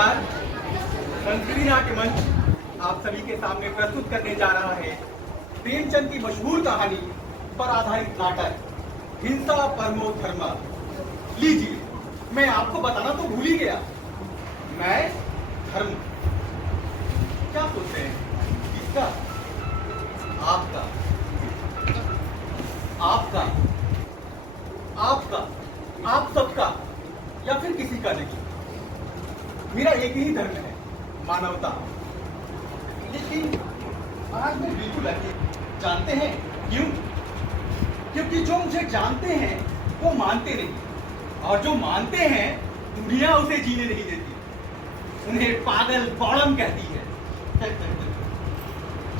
नमस्कार। संस्कृति नाट्य मंच आप सभी के सामने प्रस्तुत करने जा रहा है प्रेमचंद की मशहूर कहानी पर आधारित नाटक हिंसा परमो धर्म। लीजिए, मैं आपको बताना तो भूल ही गया, मैं धर्म। क्या सोचते हैं? किसका? आपका, आपका, आपका, आप सबका, या फिर किसी का नहीं। मेरा एक ही धर्म है, मानवता। लेकिन आज मैं बिल्कुल अकेला। जानते हैं क्यों? क्योंकि जो मुझे जानते हैं वो मानते नहीं, और जो मानते हैं दुनिया उसे जीने नहीं देती। उन्हें पागल बौड़म कहती है।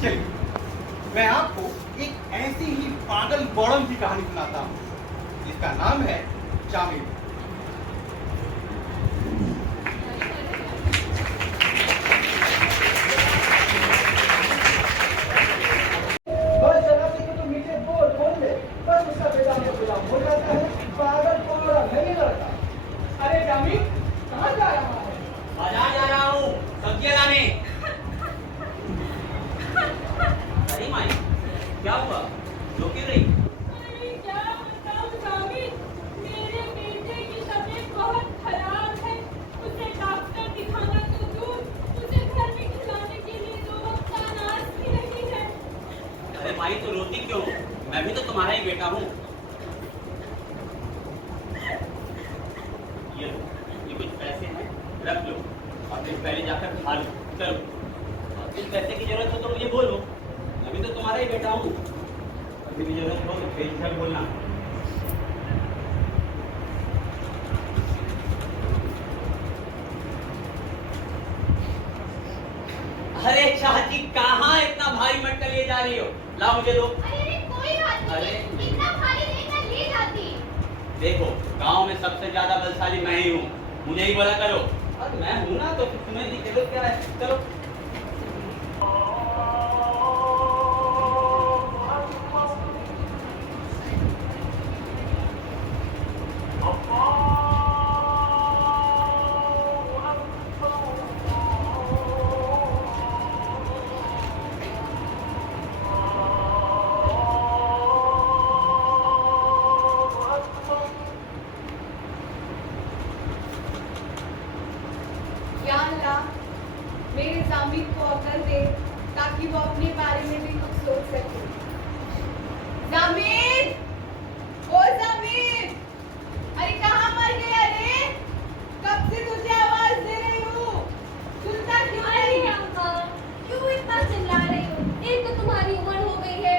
चलिए, मैं आपको एक ऐसी ही पागल बौड़म की कहानी सुनाता हूं, जिसका नाम है जामिल। अरे जामिल, कहाँ जा रहा है? बाजार जा रहा हूँ सब्जियाँ लाने। अरे माई, क्या हुआ? रो क्यों रही? अरे क्या बताऊं जामिल, मेरे बेटे की तबीयत बहुत खराब है। उसे डॉक्टर दिखाना तो दूर, उसे घर में खिलाने के लिए 2 वक्त का अनाज भी नहीं है। अरे माई, तो रोती क्यों? मैं भी तो तुम्हारा ही बेटा हूँ। ये कुछ पैसे हैं, रख लो और फिर पहले जाकर खा लो। चलो, और कुछ पैसे की जरूरत हो तो मुझे बोलो, मैं भी तो तुम्हारा ही बेटा हूँ। अभी भी जरूरत हो तो बेझिझक बोलना। अरे चाची, कहाँ इतना भारी मटका लिए जा रही हो? लाओ मुझे दो। अरे कोई बात नहीं, अरे इतना भारी नहीं, मैं ले जाती। देखो, गांव में सबसे ज्यादा बलशाली मैं ही हूँ, मुझे ही बोला करो। और मैं हूँ ना, तो तुम्हें भी जरूरत क्या है? चलो। या अल्लाह, मेरे जामिल को अकल दे ताकि वो अपने बारे में भी कुछ सोच सके। जामिल, ओ जामिल, अरे कहाँ मर गया रे? कब से तुझे आवाज दे रही हूँ, सुनता क्यों नहीं? अम्मा, क्यों इतना चिल्ला रही हो? एक तो तुम्हारी उम्र हो गई है।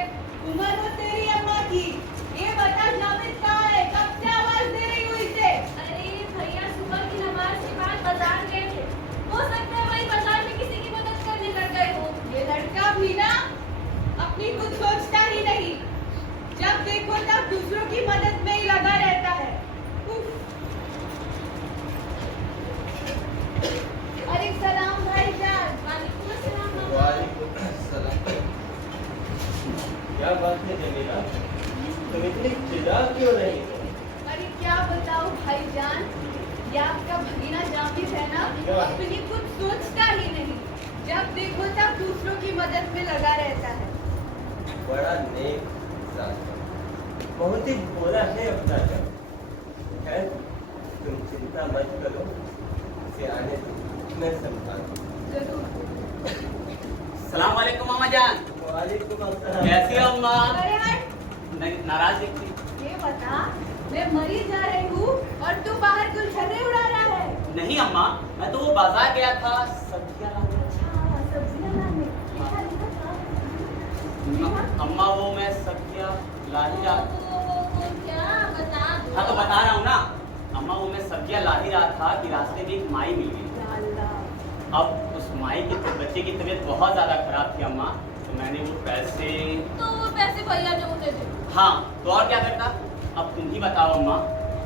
उम्र हो तेरी अम्मा की। ये बता जामिल कहाँ है? कब से आवाज दे रही हूँ इसे? अरे भैया सुबह की नमाज के बाद बाजार गए थे, हो सकता है वही बाजार में किसी की मदद करने लग गए हो। ये लड़का भी ना अपनी कुछ सोचता ही नहीं, जब देखो तब दूसरों की मदद में ही लगा रहता है। उफ। अरे सलाम भाईजान। वालेकुम अस्सलाम मामा। वालेकुम अस्सलाम। क्या बात है जमीला, तुम इतनी चिल्ला क्यों रही हो? अरे क्या बताओ भाईजान, ये आपका भगीना जामिल है ना, अपनी कुछ सोचता ही नहीं, जब देखो तब दूसरों की मदद में लगा रहता है। बड़ा नेक इंसान है, बहुत ही भोला है अपना जब। खैर, तुम चिंता मत करो, इसे आने दो, मैं संभालूं। जरूर। सलाम वालेकुम मामा जान। वालेकुम अस्सलाम। कैसी हो अम्मा? अरे हट, नाराज दिखती? ये बता, मैं मरी जा रही हूँ और तू बाहर गुलछर्रे उड़ा रहा है। नहीं अम्मा, मैं तो वो बाजार गया था सब्जियाँ लाने। अच्छा, सब्जियां लाने। लिखा लिखा था। अम्मा, वो मैं सब्जियाँ ला ही रहा। वो क्या बता दो। हाँ, तो बता रहा हूँ ना अम्मा, वो मैं सब्जियाँ ला ही रहा था कि रास्ते में एक माई मिल गई। या अल्लाह। अब उस माई की बच्चे की तबीयत बहुत ज्यादा खराब थी अम्मा, तो मैंने वो पैसे। तो वो पैसे भैया ने मुझे दे। हाँ, तो और क्या करता? अब तुम ही बताओ अम्मा,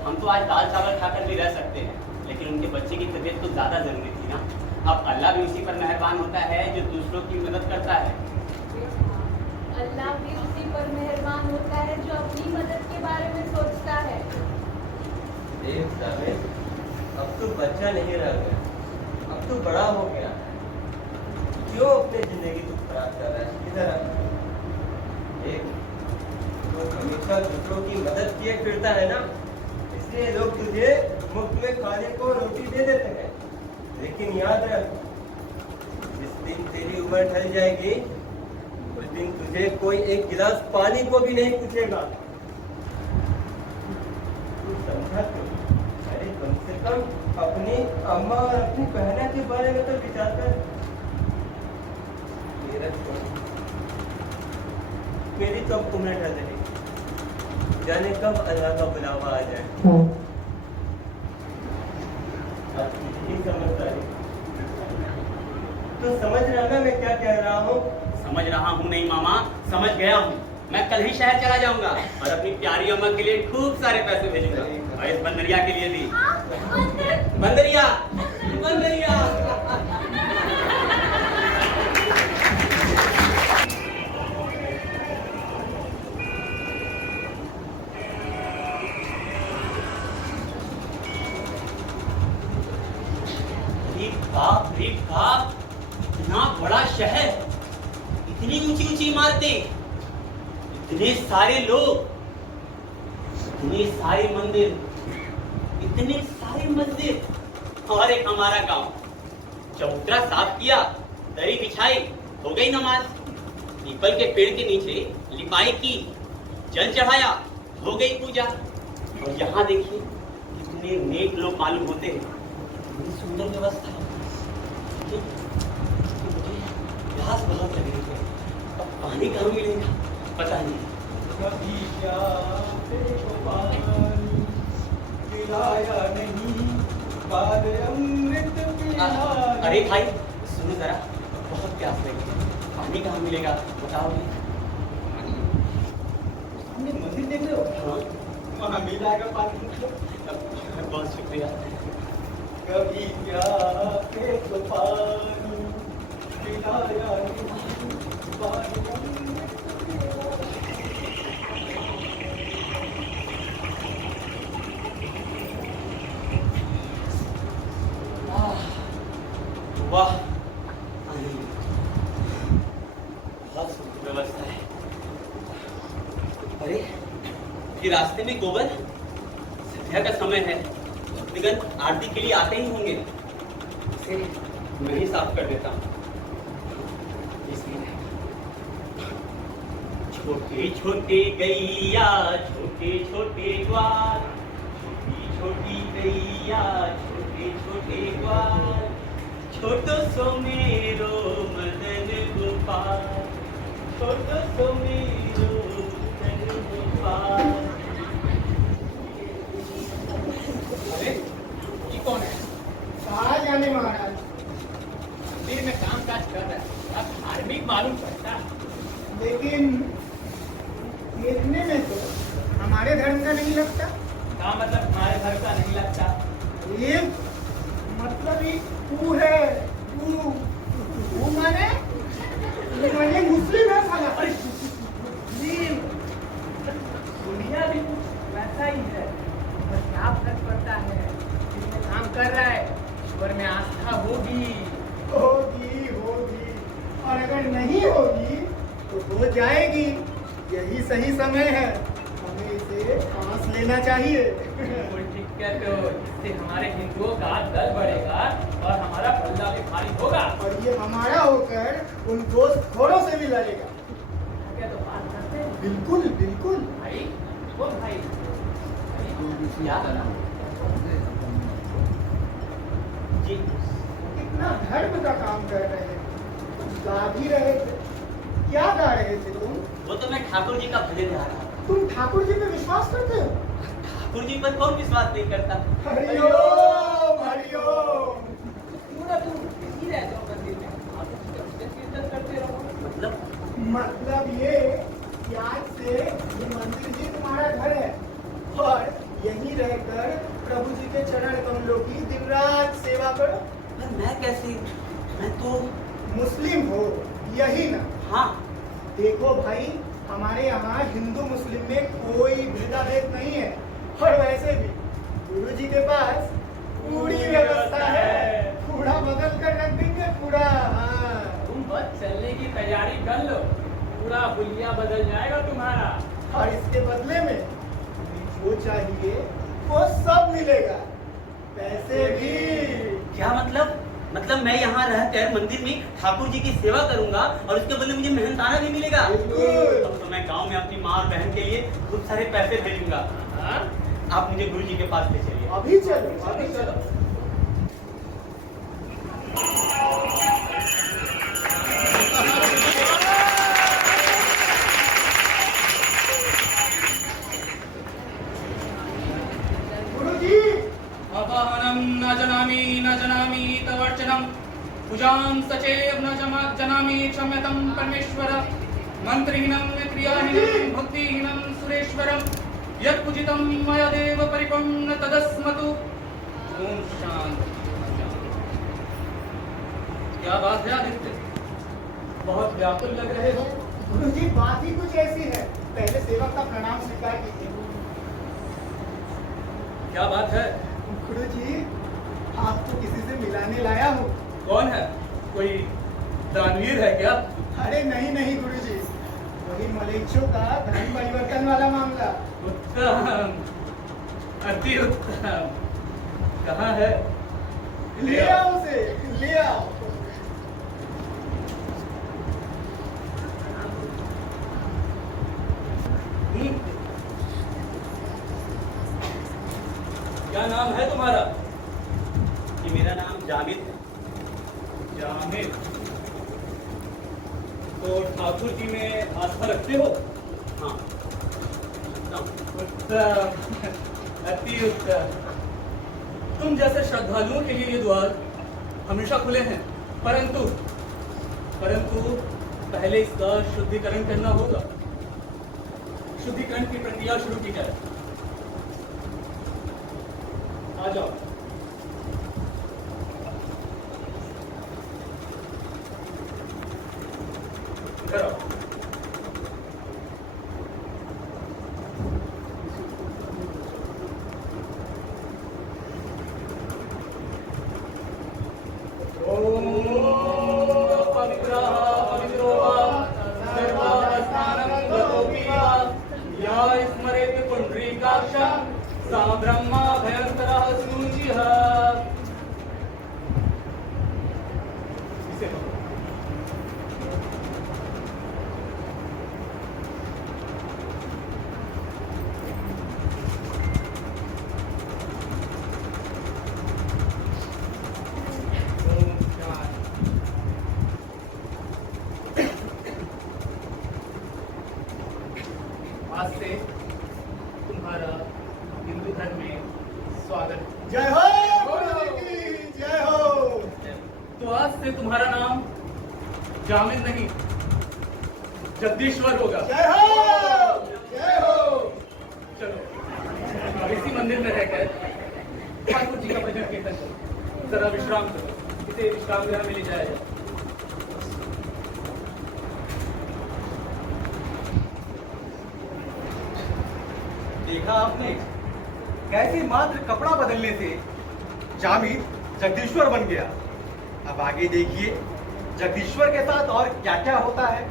हम तो आज दाल चावल खाकर भी रह सकते हैं, लेकिन उनके बच्चे की तबीयत तो ज्यादा जरूरी थी ना। अब अल्लाह भी उसी पर मेहरबान होता है जो दूसरों की मदद करता है। अल्लाह भी उसी पर मेहरबान होता है जो अपनी मदद के बारे में सोचता है। देख जामिल, अब तो बच्चा नहीं रह गया, अब तो बड़ा हो गया है, क्यों अपनी जिंदगी तू खराब कर रहा है? इधर आ। देख, तो हमेशा दूसरों की मदद किए फिरता है ना, इसलिए लोग तुझे मुफ्त में खाने को रोटी दे देते हैं। लेकिन याद रख, जिस दिन तेरी उम्र ढल जाएगी उस दिन तुझे कोई एक गिलास पानी को भी नहीं पूछेगा। तू समझा क्यों? अरे कम से कम अपनी अम्मा और अपनी बहना के बारे में तो विचार कर। मेरी तो अब उम्र ढल रही, जाने कब अल्लाह का बुलावा आ जाए। आज तुझे नहीं समझता है तो समझ रहा ना मैं क्या कह रहा हूँ? समझ रहा हूँ नहीं मामा, समझ गया हूँ। मैं कल ही शहर चला जाऊंगा और अपनी प्यारी अम्मा के लिए खूब सारे पैसे भेजूंगा और इस बंदरिया के लिए भी। बंदरिया, बंदरिया। रे बाप, इतना बड़ा शहर, इतनी ऊंची ऊंची इमारतें, इतने सारे लोग, इतने सारे मंदिर, इतने सारे मस्जिद और एक हमारा गांव। चबूतरा साफ किया, दरी बिछाई, हो गई नमाज। पीपल के पेड़ के नीचे लिपाई की, जल चढ़ाया, हो गई पूजा। और यहाँ देखिए कितने नेक लोग मालूम होते हैं, कितनी सुंदर व्यवस्था है। प्यास बहुत लग रही है, अब पानी कहाँ मिलेगा पता नहीं। कभी क्या देखो पानी पिलाया नहीं, बाद अमृत पिलाया। अरे भाई सुनो जरा, बहुत प्यास लगी है, पानी कहाँ मिलेगा बताओ। सामने मंदिर देख रहे हो? हाँ वहाँ मिल जाएगा पानी। बहुत शुक्रिया। कभी क्या देखो पानी पिलाया नहीं, बाद अमृत पिलाया। वाह, बहुत सुंदर व्यवस्था है। अरे ये रास्ते में गोबर, संध्या का समय है, भक्तगण आरती के लिए आते ही होंगे, इसे मैं ही साफ कर देता हूँ। छोटे छोटे गैया, छोटे छोटे ग्वाल, छोटी छोटी गैया, छोटे छोटे ग्वाल, छोटो सो मेरो मदन गोपाल, छोटो सो मेरो मदन गोपाल। अरे ये कौन है? कहाँ जाने महाराज? मंदिर में काम काज कर रहा है, अब धार्मिक मालूम पड़ता है। लेकिन देखने में तो हमारे धर्म का नहीं लगता। क्या मतलब हमारे धर्म का नहीं लगता? ये मतलब ही तू है, तू माने मुस्लिम है साला। मुस्लिम दुनिया भी वैसा ही है, पर क्या फर्क पड़ता है? जिसमें काम कर रहा है ईश्वर में आस्था होगी, होगी होगी, और अगर नहीं होगी तो हो जाएगी। यही सही समय है, हमें इसे सांस लेना चाहिए। ठीक है, तो इससे हमारे हिंदुओं का दल बढ़ेगा और हमारा पल्ला भी भारी होगा, और ये हमारा होकर उन दोस्त खोरों से भी लड़ेगा। क्या तो बात करते हैं? बिल्कुल बिल्कुल भाई, वो भाई क्या जी कितना धर्म का काम कर रहे हैं, कुछ गा भी रहे थे। क्या गा रहे थे तुम? वो तो मैं ठाकुर जी का भजन गा रहा था। तुम ठाकुर जी पे विश्वास करते हो? ठाकुर जी पर कौन विश्वास नहीं करता? हरिओम हरिओम। पूरा तुम इसी रहते हो मंदिर में, आप कीर्तन करते रहो। मतलब ये कि आज से ये मंदिर जी तुम्हारा घर है और यहीं रहकर प्रभु जी के चरण कमलों की दिन रात सेवा करो। पर मैं कैसे? मैं तो मुस्लिम हो यही ना? हाँ। देखो भाई, हमारे यहाँ हिंदू मुस्लिम में कोई भेदाभेद नहीं है, और वैसे भी गुरु जी के पास पूरी व्यवस्था है। कूड़ा बदल निकल लो, पूरा हुलिया बदल जाएगा तुम्हारा। और इसके बदले में जो चाहिए वो सब मिलेगा, पैसे भी। क्या मतलब? मतलब मैं यहाँ रहकर मंदिर में ठाकुर जी की सेवा करूंगा और उसके बदले मुझे मेहनताना भी मिलेगा। बिल्कुल। तब तो मैं गांव में अपनी माँ और बहन के लिए खूब सारे पैसे भेजूंगा। हाँ? आप मुझे गुरु जी के पास ले चलिए। अभी चलो, अभी चलो। गुरुजी, अपहनं न जनामि तवर्चनं पूजां सचेव न जनामि क्षम्यतं परमेश्वर मंत्रहीनं क्रियाहीनं भक्तिहीनं सुरेश्वरं यत् पूजितं मया देव परिपन्न तदस्मतु। ओम शांति। क्या बात है आदित्य, बहुत व्याकुल लग रहे हो। गुरुजी बात ही कुछ ऐसी है, पहले सेवक का प्रणाम स्वीकार कीजिए। क्या बात है? गुरुजी, आपको किसी से मिलाने लाया हूँ। कौन है? कोई दानवीर है क्या? अरे नहीं नहीं गुरुजी, वही मलेच्छों का धर्म परिवर्तन वाला मामला। उत्तम, अति उत्तम। कहाँ है? ले आओ उसे, ले आओ। क्या नाम है तुम्हारा? कि मेरा नाम जामिद है। जामिद। तो ठाकुर जी में आस्था रखते हो? हाँ। उत्तम, अति उत्तम। तुम जैसे श्रद्धालुओं के लिए ये द्वार हमेशा खुले हैं, परंतु पहले इसका शुद्धिकरण करना होगा। शुद्धिकरण की प्रक्रिया शुरू की जाए। आ जाओ। इधर आओ। ब्रह्मा भयंकर सूचिः। इसे आज से तुम्हारा हिंदू धर्म में स्वागत। जय हो गुरुजी की, जय हो। तो आज से तुम्हारा नाम जामिद नहीं, जगदीश्वर होगा। जय हो, जय हो। चलो अब इसी मंदिर में रहकर ठाकुर जी का भजन कीर्तन करो, जरा विश्राम करो। इसे विश्राम गृह में ले जाया जाए। देखा आपने कैसे मात्र कपड़ा बदलने से जामिद जगदीश्वर बन गया। अब आगे देखिए जगदीश्वर के साथ और क्या क्या होता है।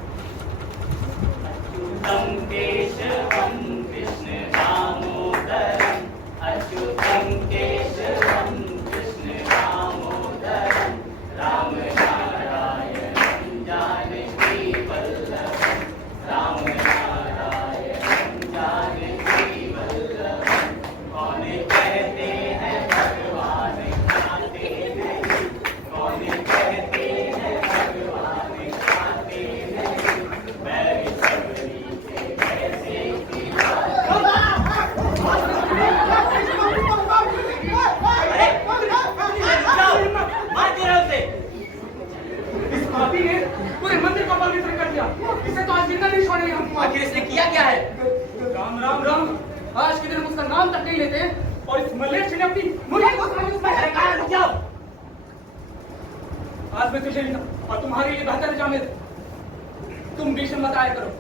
अच्युतं केशवं कृष्ण दामोदरं, अच्युतं केशवं कृष्ण दामोदरं, राम नारायणं जानकी वल्लभं, राम नारायणं जानकी वल्लभं। कौन कहते हैं भगवान खाते नहीं, कौन कहते हैं भगवान खाते नहीं, मैं सबरी से कैसे मार दे रहे उसे। इस पापी ने पूरे मंदिर को पवित्र कर दिया। इसे तो आज जिंदा नहीं छोड़ेंगे हम। आखिर इसने किया क्या है? राम राम राम। आज के दिन हम उसका नाम तक नहीं लेते और इस मलेच्छ ने अपनी मुर्गी को खाने उसमें है। कहाँ रुक जाओ। आज मैं तुझे और तुम्हारे लिए बेहतर है जामिद, तुम बीच में मत आया करो।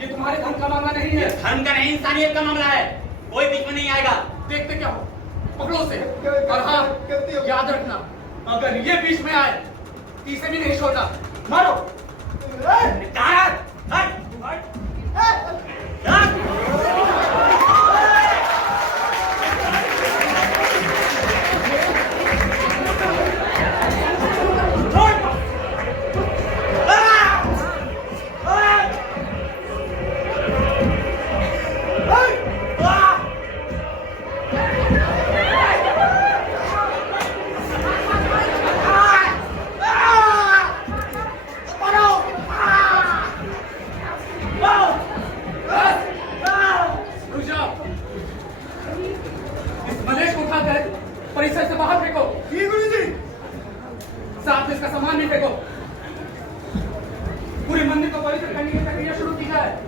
ये तुम्हारे धन का मामला नहीं है। धन का नहीं, इंसानियत का मामला है। कोई बीच में नहीं आएगा। देखते क्या हो, पकड़ो से। और हाँ, याद रखना, अगर ये बीच में आए तो इसे भी नहीं छोड़ना। मारो। निकाल! हट! रुक जाओ। इस मलेश को उठाकर परिसर से बाहर फेंको। जी गुरुजी। साथ में इसका सामान भी फेंको। पूरे मंदिर को पवित्र करने की प्रक्रिया शुरू की जाए।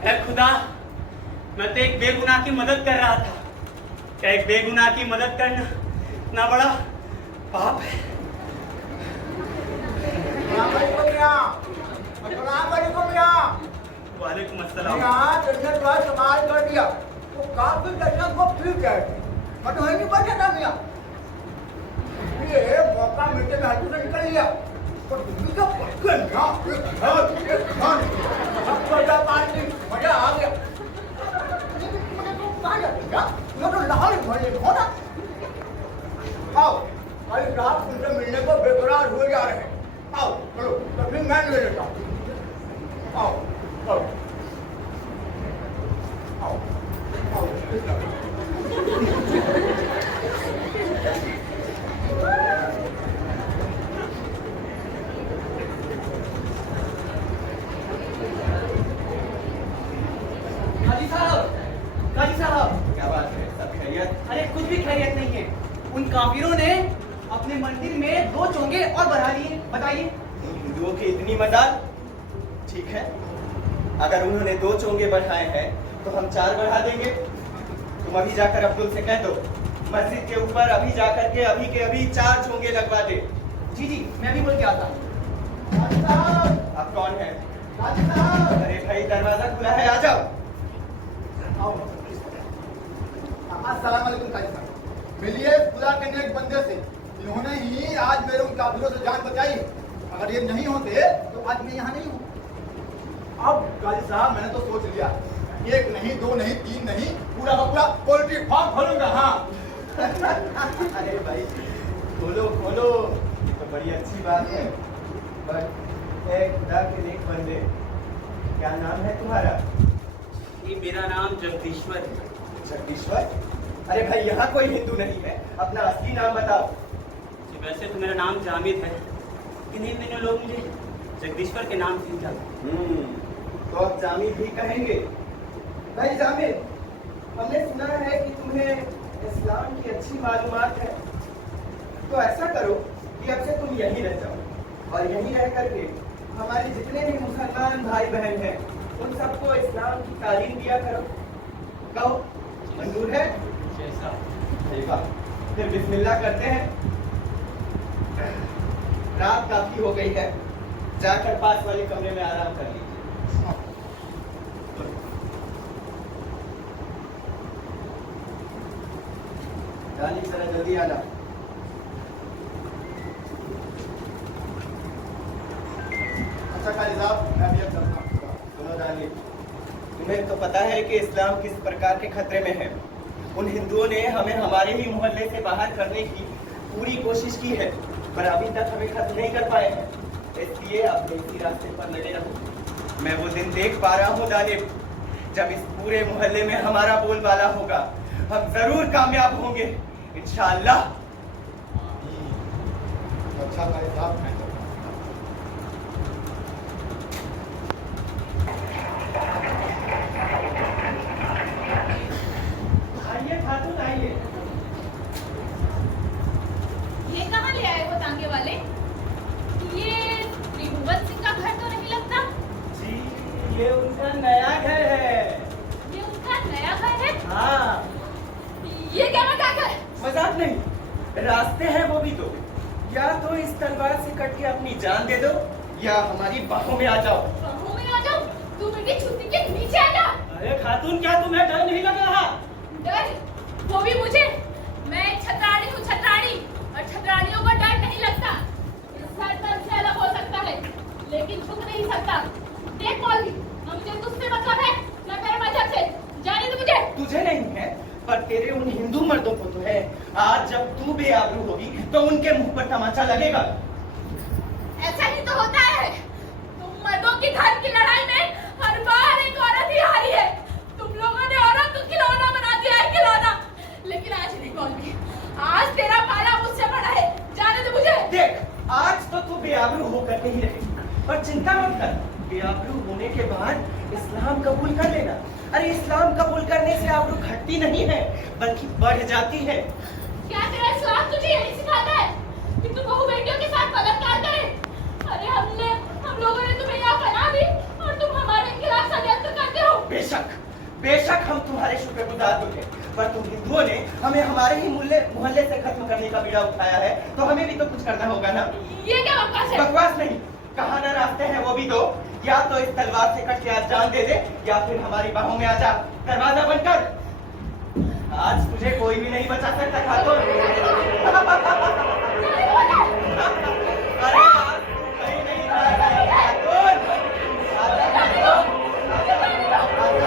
ऐ खुदा, मैं तो एक बेगुनाह की मदद कर रहा था। क्या एक बेगुनाह की मदद करना इतना बड़ा पाप है? वालेकुम अस्सलाम। संभाल कर दिया तो काफी दर्शन को ठीक है। मैं तो नहीं बचा था मियाँ। ये मौका मिलते में हाथों से निकल लिया। पर तुम्हें तो पक्का ना सब बड़ा पार्टी मजा आ गया। मुझे तो कहाँ जाएगा? मैं तो लाहौर भरने को ना। आओ, आज रात तुमसे मिलने को बेकरार हुए जा रहे हैं। आओ, चलो, तभी मैं ले लेता हूँ। आओ, आओ, आओ, आओ, काजी साहब, क्या बात है? सब खैरियत? अरे कुछ भी खैरियत नहीं है। उन काफिरों ने अपने मंदिर में 2 चोंगे और बढ़ा लिए। बताइए। हिंदुओं की इतनी मजाल? ठीक है, अगर उन्होंने 2 चोंगे बढ़ाए हैं तो हम 4 बढ़ा देंगे। तुम अभी जाकर अब्दुल से कह दो, मस्जिद के ऊपर अभी जाकर के अभी 4 चोंगे लगवा दे। जी जी, मैं भी बोल के आता। काजी साहब, अब कौन है? काजी साहब, अरे भाई, दरवाजा खुला है, आ जाओ। आओ। अस्सलाम वालेकुम काजी साहब। मिलिए खुदा के नेक बंदे से। इन्होंने ही आज मेरे उन काफिरों से जान बचाई। अगर ये नहीं होते तो आज मैं यहाँ नहीं हूँ। अब काजी साहब, मैंने तो सोच लिया, 1 नहीं, 2 नहीं, 3 नहीं, पूरा का पूरा पोल्ट्री फार्म खोलूंगा। हाँ। अरे भाई, खोलो खोलो, ये तो बड़ी अच्छी बात है। पर ए खुदा के नेक बंदे, क्या नाम है तुम्हारा? ये मेरा नाम जगदीश्वर है। जगदीश्वर? अरे भाई, यहाँ कोई हिंदू नहीं है, अपना असली नाम बताओ। जी, वैसे तो मेरा नाम जामिद है, लेकिन इन दिनों लोग मुझे जगदीश्वर के नाम से ही जानते हैं। तो अब जामिद भी कहेंगे। भाई जामिद, हमने सुना है कि तुम्हें इस्लाम की अच्छी मालूमात है। तो ऐसा करो कि अब से तुम यहीं रह जाओ और यहीं रह करके हमारे जितने भी मुसलमान भाई बहन हैं उन सबको इस्लाम की तालीम दिया करो। कहो, मंजूर है? जैसा ठीक है, फिर बिस्मिल्लाह करते हैं। रात काफी हो गई है, जाकर पास वाले कमरे में आराम कर लीजिए। रानी, जरा जल्दी आना। अच्छा काजी साहब, मैं अभी अब चलता हूँ। सुनो रानी, तुम्हें तो पता है कि इस्लाम किस प्रकार के खतरे में है। उन हिंदुओं ने हमें हमारे ही मोहल्ले से बाहर करने की पूरी कोशिश की है, पर अभी तक हमें खत्म नहीं कर पाए हैं। इसलिए अपने इसी रास्ते पर लगे रहो। मैं वो दिन देख पा रहा हूँ दानिब, जब इस पूरे मोहल्ले में हमारा बोलबाला होगा। हम जरूर कामयाब होंगे, इंशाअल्लाह। अच्छा काजी साहब, मैं चलता हूँ। ये उनका नया घर है। ये उनका नया घर है? हाँ, ये क्या मजाक है? मजाक नहीं, रास्ते हैं वो भी दो। या तो इस तलवार से कट के अपनी जान दे दो, या हमारी बाहों में आ जाओ। बाहों में आ जाओ? तू मेरी छुट्टी के नीचे आ जा। अरे खातून, क्या तुम्हें डर नहीं लग रहा? डर? वो भी मुझे? मैं एक छतरानी हूँ, छतरानी, और छतरानियों को डर नहीं लगता। इस सर तन से अलग हो सकता है, लेकिन झुक नहीं सकता। देख मौलवी, ना मुझे तुझसे मतलब है, ना तेरे मजहब से। जाने दो मुझे। तुझे नहीं है, पर तेरे उन हिंदू मर्दों को तो है। आज जब तू बेआबरू होगी तो उनके मुंह पर तमाचा लगेगा। ऐसा ही तो होता है। तुम मर्दों की धर्म की लड़ाई में हर बार एक औरत ही हारी है। तुम लोगों ने औरत को खिलौना बना दिया है, खिलौना। लेकिन आज नहीं मौलवी, आज तेरा पाला मुझसे बड़ा है। जाने दो मुझे। देख, आज तो तू बेआबरू होकर के ही रहेगी, पर चिंता मत कर। बेआबरू होने के बाद इस्लाम कबूल कर लेना। अरे इस्लाम कबूल करने से आबरू घटती नहीं है, बल्कि बढ़ जाती है। क्या तेरा इस्लाम तुझे यही सिखाता है कि तू बहू बेटियों के साथ बलात्कार करे? अरे हम लोगों ने तुम्हें यहाँ पनाह दी और तुम हमारे खिलाफ षड्यंत्र करते हो। बेशक, बेशक हम तुम्हारे शुक्रगुजार होंगे, पर तुम हिंदुओं ने हमें हमारे ही मोहल्ले से खत्म करने का बीड़ा उठाया है, तो हमें भी तो कुछ करना होगा ना। ये क्या बकवास है? बकवास नहीं, कहा ना रास्ते हैं वो भी दो। या तो इस तलवार से कट के आज जान दे दे, या फिर हमारी बाहों में आ जा। दरवाजा बंद कर। आज तुझे कोई भी नहीं बचा सकता खातून। अरे आज तू कहीं नहीं जाएगा खातून। आजा खातून। आजा खातून।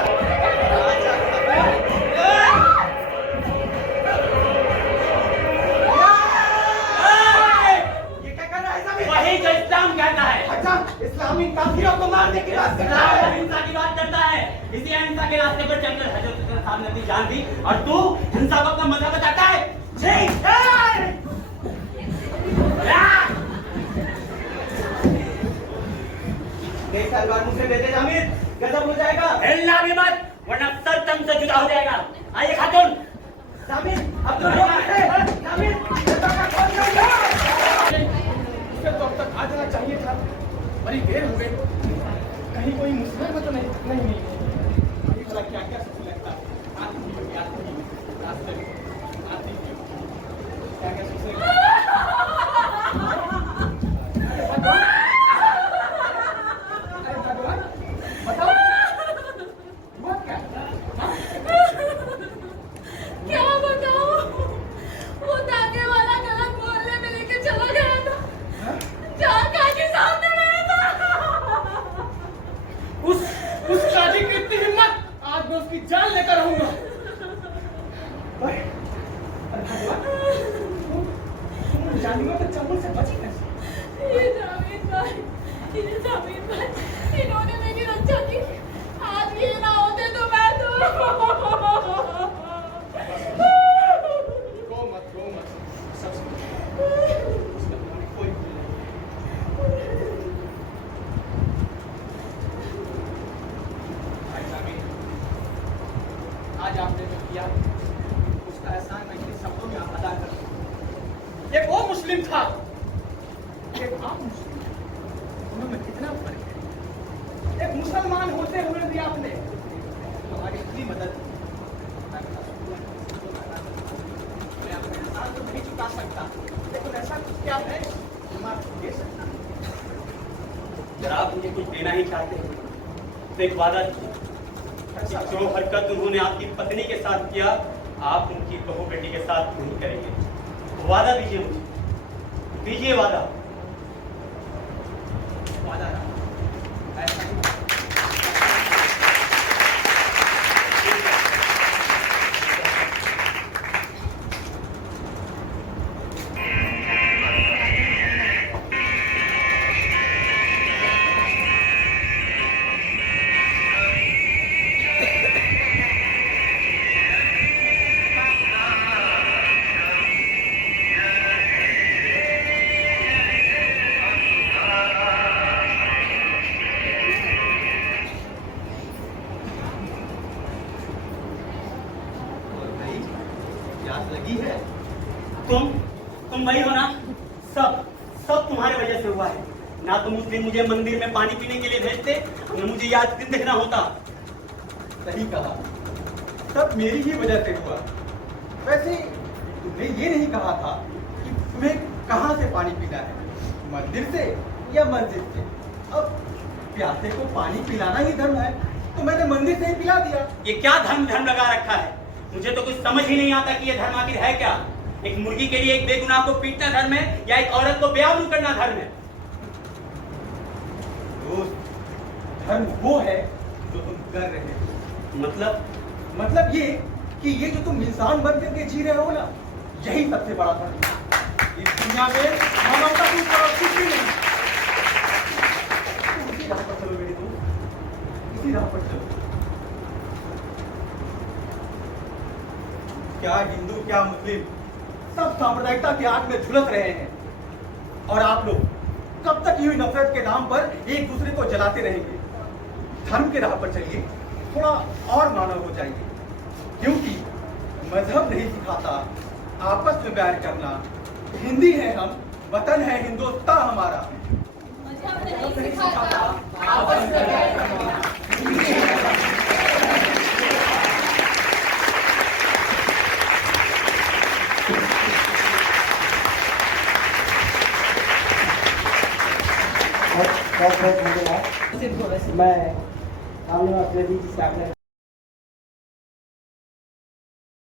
ये क्या कर रहा है ज़मीन? वही जो इस्लाम कहता है। अच्छा, इस्लामी काफिरों को मारने की बात कर रहा है। हिंसा की बात करता है। इसी अहिंसा के रास्ते पर चलकर हजरत साहब ने अपनी जान दी, और तू हिंसा को अपना मजहब बताता है। देख तलवार मुझसे दे दे जामिर, गजब हो जाएगा। हिलना भी मत, वरना सर तम से जुदा हो जाएगा। आइए खातून। जामिर, अब तो जामिर, दरवाजा खोल दो। उसे तो अब तक आ जाना चाहिए था, बड़ी देर हो गई। कहीं कोई मुस्लिम तो नहीं। अभी भला क्या क्या सोचने लगता है? आती ही होगी, रास्ते में आती ही होगी। क्या क्या सोचने लगता है? अरे भगवान, बताओ हुआ क्या? क्या बताऊं? वो ताके वाला गलत मोहल्ले में लेके चला गया था, जहाँ काजी साहब ने मेरा था। उस काजी की इतनी हिम्मत, आज मैं उसकी जान लेकर रहूंगा। अरे भगवान, तुम जानियों के चंगुल से बची कैसे? ये जावेद भाई, इन्होंने मेरी रक्षा की। आज ये ना होते तो मैं तो रो मत, सब उसमें तुम्हारी कोई भूल नहीं। भाई जामिर, आज आपने जो किया उसका एहसान मैं इन शब्दों में अदा कर दूं। एक वो मुस्लिम था, एक आप मुस्लिम, उनमें कितना फर्क है। एक मुसलमान होते हुए भी आपने हमारी इतनी मदद की। मैं अपने एहसान तो नहीं चुका सकता, लेकिन ऐसा कुछ क्या है जो मैं आपको दे सकता हूं? अगर आप मुझे कुछ देना ही चाहते हैं तो एक वादा कीजिए कि जो हरकत उन्होंने आपकी पत्नी के साथ किया, आप उनकी बहू बेटी के साथ नहीं करेंगे। वादा दीजिए मुझे, दीजिए वादा। वादा रहा, ऐसा ही प्यास लगी है? तुम वही हो ना? सब तुम्हारे वजह से हुआ है। ना तो मुस्लिम मुझे मंदिर में पानी पीने के लिए भेजते, न मुझे याद दिन देखना होता। सही कहा, सब मेरी ही वजह से हुआ। वैसे तुमने ये नहीं कहा था कि तुम्हें कहाँ से पानी पीना है, मंदिर से या मस्जिद से। अब प्यासे को पानी पिलाना ही धर्म है, तो मैंने मंदिर से ही पिला दिया। ये क्या धर्म धर्म लगा रखा है? मुझे तो कुछ समझ ही नहीं आता कि ये धर्म आखिर है क्या। एक मुर्गी के लिए एक बेगुनाह को पीटना धर्म है या एक औरत को बेआबरू करना धर्म है? दोस्त, धर्म वो है जो तुम कर रहे हो। मतलब ये कि ये जो तुम इंसान बन करके जी रहे हो ना, यही सबसे बड़ा धर्म है। इस दुनिया में मानवता की तरफ कुछ भी नहीं। तुम इसी राह पर चलो मेरे दोस्त, इसी राह पर चलो। क्या हिंदू क्या मुस्लिम, सब सांप्रदायिकता के आग में झुलस रहे हैं। और आप लोग कब तक यूं नफरत के नाम पर एक दूसरे को जलाते रहेंगे? धर्म के राह पर चलिए, थोड़ा और मानव हो जाइए, क्योंकि मजहब नहीं सिखाता आपस में प्यार करना। हिंदी है हम, वतन है हिंदुस्तान हमारा। मजहब नहीं सिखाता आपस में प्यार करना। बहुत बहुत धन्यवाद। मैं सामने वाले जी से आग्रह